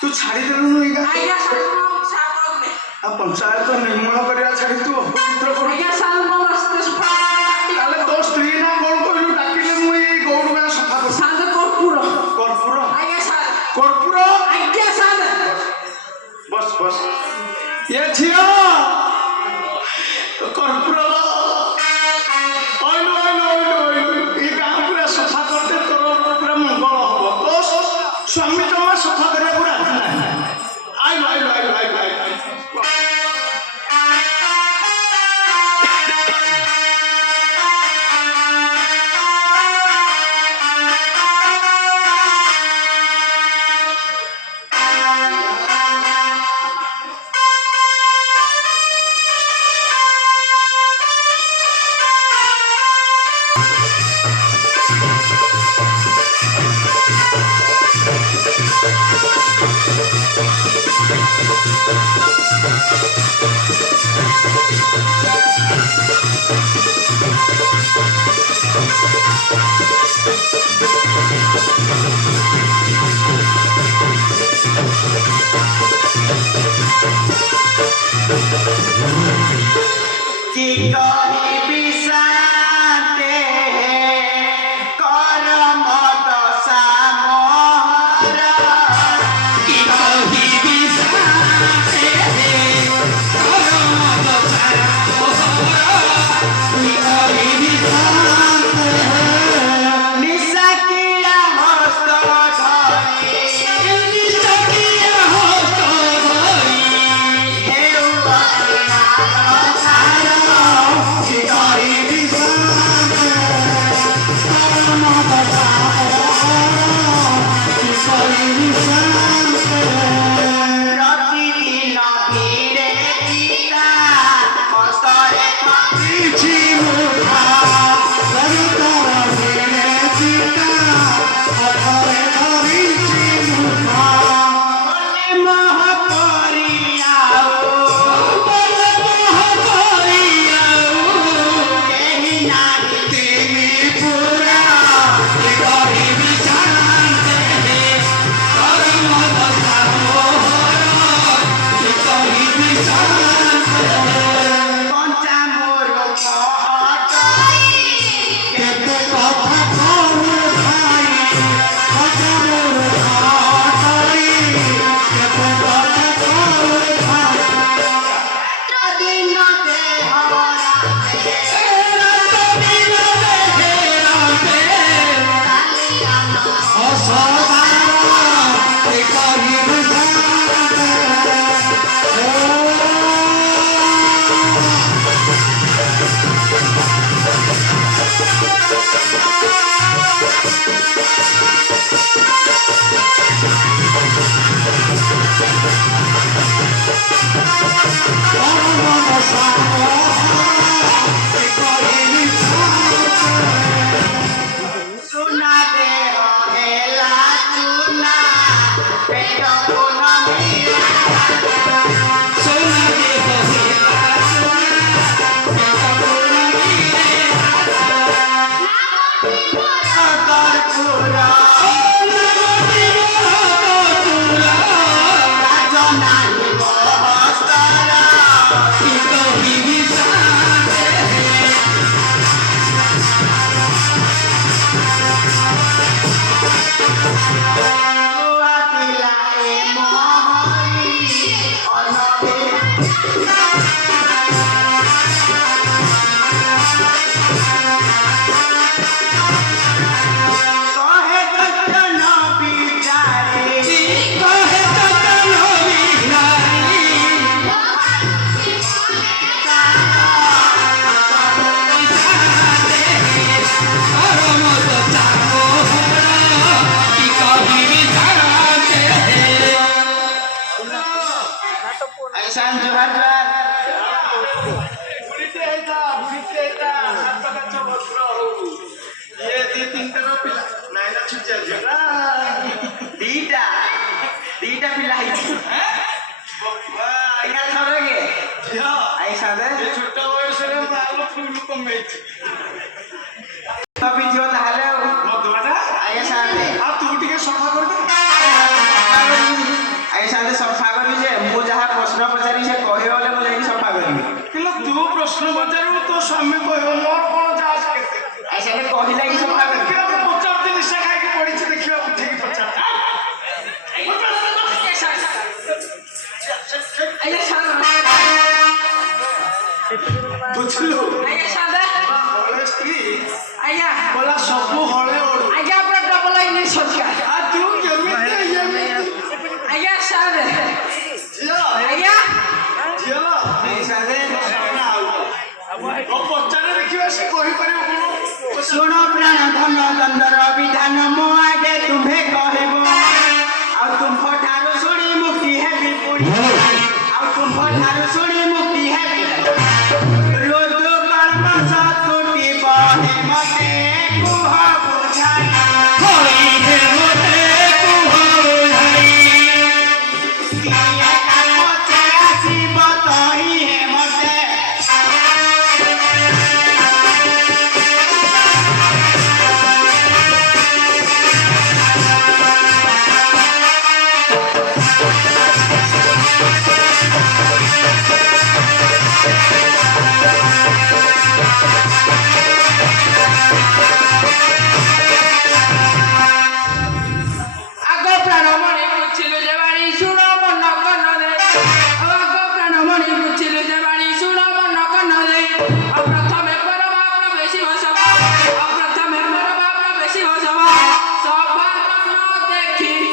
तू छाड़ी देलु इगा पंचायत निर्मूल करिया छाड़ी तू पवित्र कर आज्ञा साल मो मस्त सफा ताले तो स्त्री ना कोन कहलु डाकिले मु ए गौड़ में सफा कर साद कर्पूर कर्पूर आज्ञा साल कर्पूर आज्ञा साल बस बस ये छिया कर्पूर ये गाँव पूरा सफा करते तोर पूरा मंगल हम तो स्वामी जमा सफा करे पूरा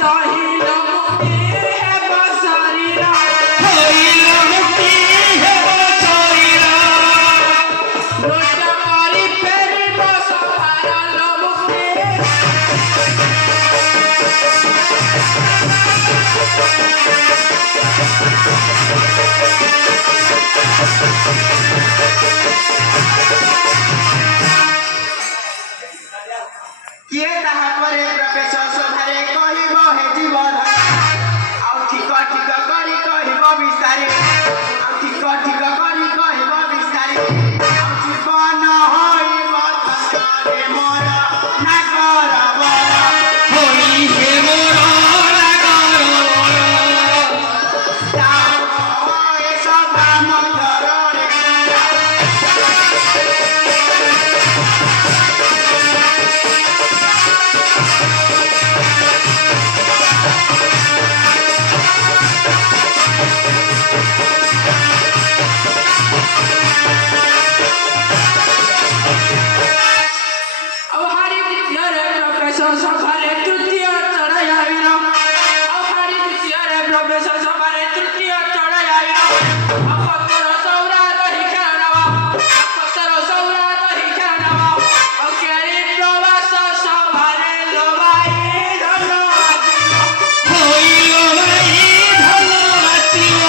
ସହିଲ ମୁକ୍ତି ହେବ ଶରୀର ହଇଲ ମୁକ୍ତି ହେବ ଶରୀର ନୃତ୍ୟ କରି ଫେରିବ ସଭାର ମୁକ୍ତି କିଏ ତାହା ପରେ ପ୍ରବେଶ ସଭାରେ କହିବ ହେ ଜୀବନ ଆଉ ଠିକ ଠିକ କରି କହିବ ବିସ୍ତାରେ ଆଉ ଠିକ ଠିକ କରି କହିବ ବିସ୍ତାରେ ଆଉ ଜୀବନ ହୋଇବ ଧନରେ ମୋର ନାଗର ବର ହୋଇ ହେ ମୋର ନାଗର ଏ ସଭା ମନ୍ଦିରରେ ଆଉ ହାରି ଦ୍ୱିତୀୟରେ ପ୍ରବେଶ ସଭାରେ ତୃତୀୟ ଚଢ଼ାଇର ଆଉ ହାରି ଦ୍ୱିତୀୟରେ ପ୍ରବେଶ ସଭାରେ ତୃତୀୟ ଚଢ଼ାଇର ପତର ସୌରା ଦହି ଖେଳବ ପତର ସୌରା ଦହି ଖେଳବ ଆଉ କେଳି ପ୍ରବାସ ସଭାରେ ଲୋବାଇ ଧନ ହୋଇଲ ଭାଇ ଧନ ଆସିବ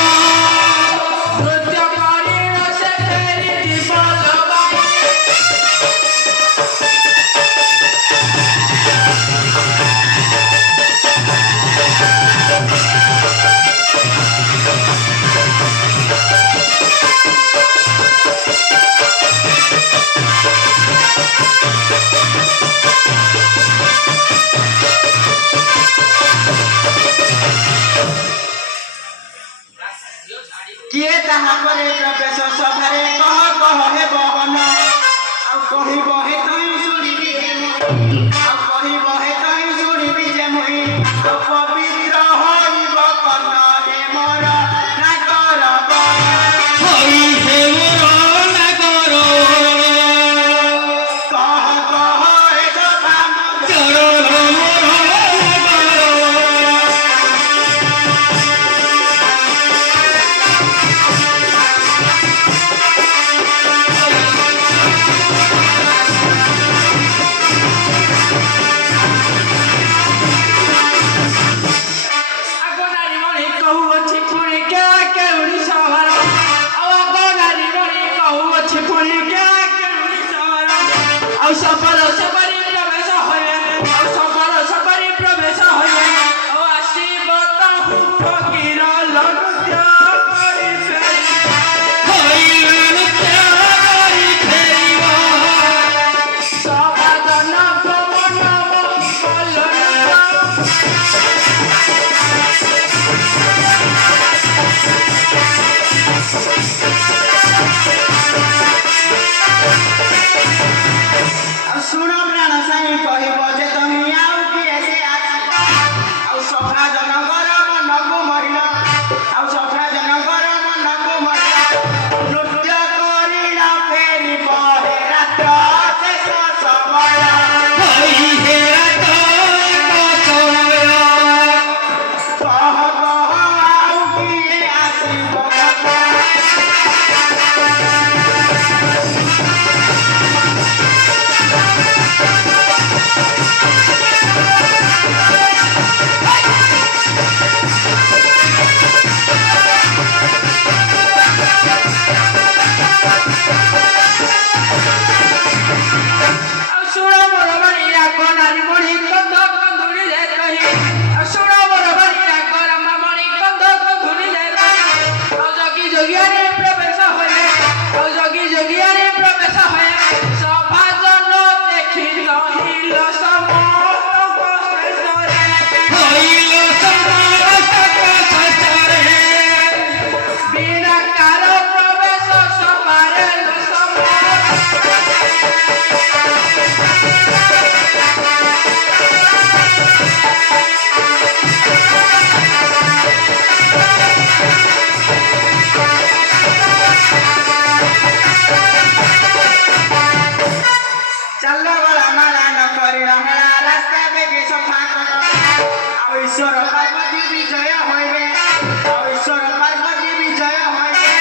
ନୃତ୍ୟ କରିଣ ସେ ଫେରି ଯିବ ଲୋବାଇ କିଏ ତାହା ପରେ ପ୍ରବେଶ ସଭାରେ କହ ହେବ ବନ ଆଉ କହିବ ହେ ତଇ ଶୁଣିବି ଯେ ମୁହିଁ ଆଉ କହିବ ହେ ତଇ ଶୁଣିବି ଯେ ମୁହିଁ ଆଉ ପବିତ୍ର ହୋଇବ କର୍ଣ୍ଣରେ ମୋର ନାଗର ବର ହୋଇ ହେ ମୋର ନାଗର କହ ଏ ସଭା ମନ୍ଦିର ଚରଣ ମୋର ନାଗର ଆଗ ନାରୀ ମଣି କହୁଅଛି ପୁଣି କେଉଁଠି ସହର ଆଉ ଆଗ ନାରୀ ମଣି କହୁଅଛି ପୁଣି କେଉଁଠି ସହର ଆଉ ସଫଳ ସପରି ପ୍ରବେଶ ହୁଏ ଆଉ ସଫଳ ସପରି ପ୍ରବେଶ ହୁଏ ଆଉ ଆସିବ ତାହୁ ଫକୀର ନୃତ୍ୟ କରି ଫେରି ହୋଇଲ ନୃତ୍ୟ କରି ଫେରିବ ସମାଧାନ ପବନ ମଙ୍ଗଳ ଆଉ ଶୁଣ ପ୍ରାଣ ସାଇ କହିବ ଯେ ତମେ ଆଉ କିଏ ସେ ଆସିବ ଆଉ ସଭା ଜନକର ମନକୁ ମରିଲ ଆଉ ସଭା ଜନକର ମନକୁ ମରିଲ ନୃତ୍ୟ କରିଲ ଫେରିବ ହେ ରାତ୍ର ଶେଷ ସମୟ ହୋଇ ହେ ରାତ ଏକ ସମୟ ଈଶ୍ୱର ପାର୍ବତୀ ବିଜୟ ହୋଇବେ ଆଉ ଈଶ୍ୱର ପାର୍ବତୀ ବିଜୟ ହୋଇବେ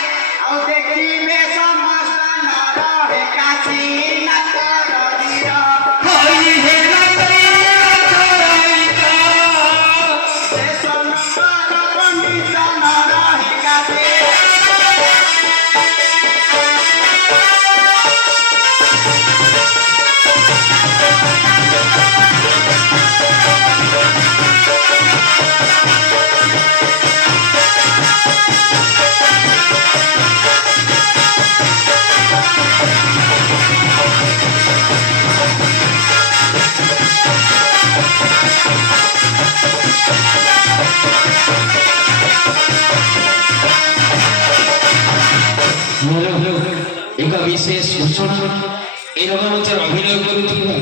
ଆଉ ଦେଖିବେ ସମସ୍ତ ନର ହେ କାଶୀନାଥର ବୀର ଶେଷ ନମ୍ବର ପଣ୍ଡିତ ନର ହେ କାଶୀ ଏକ ବିଶେଷ ଘୋଷଣା ଏ ରଙ୍ଗମଞ୍ଚରେ ଅଭିନୟ କରୁଥିବା